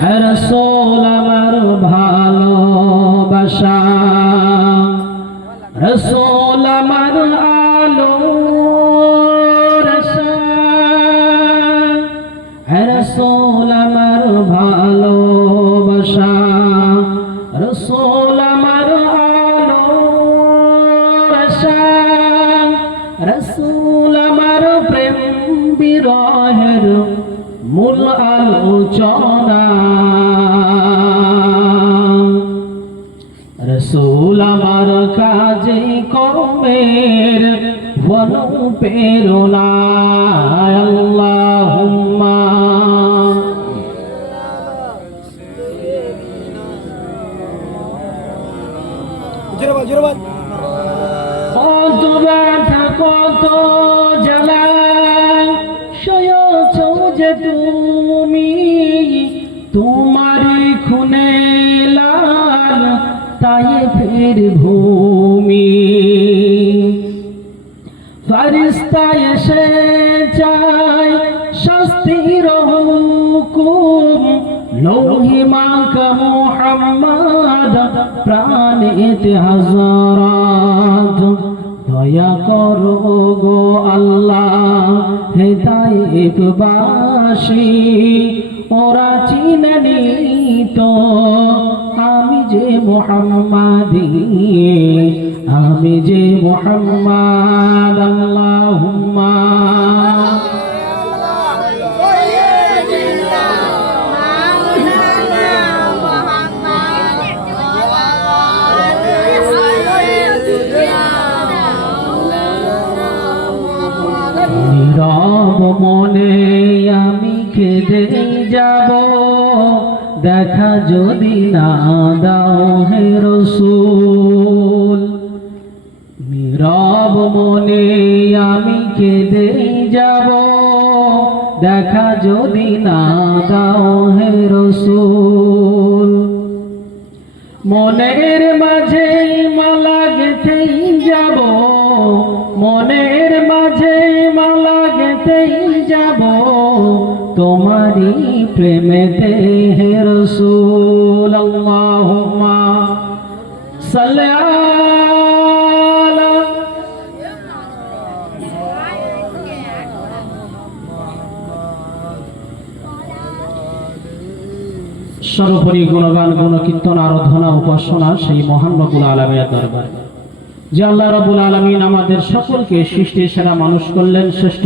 রসোল আমার ভালোবাসা। রসোল আমার আলো রসা রসোল আমার ভালোবাসা। রসোল আমার আলো রসা রসুল আমার প্রেম বিরহের মূল আলোচনা রসুল আমার কাজে কর্মের বন প্রেরণা। আল্লাহুম্মা। জিরাবাদ জিরাবাদ। কত ব্যথা কত যে তুমি তোমারই খুনে লাল, তাই ফের ভূমি। ফারিস্তা এসে চায় শাস্তির হুকুম। লৌহি মাকা মুহাম্মদ প্রাণেতে হাজারাত দয়া করো হেদায়েতবাসী ওরা চিননি তো আমি যে মোহাম্মদি আমি যে মোহাম্মদ নীরব মনে আমি খেদে যাব। দেখা যদি না দাও হে রসুল। নীরব মনে আমি কেঁদে যাব। দেখা যদি না দাও হে রসুল। মনের মাঝে তোমারই প্রেমেতে হে রসুল সর্বোপরি গুণগান গুণ কীর্তন আরাধনা, উপাসনা সেই মহান রবুল আলমের দরবার। যে আল্লাহ রবুল আলমিন আমাদের সকলকে সৃষ্টির সেরা মানুষ করলেন, শ্রেষ্ঠ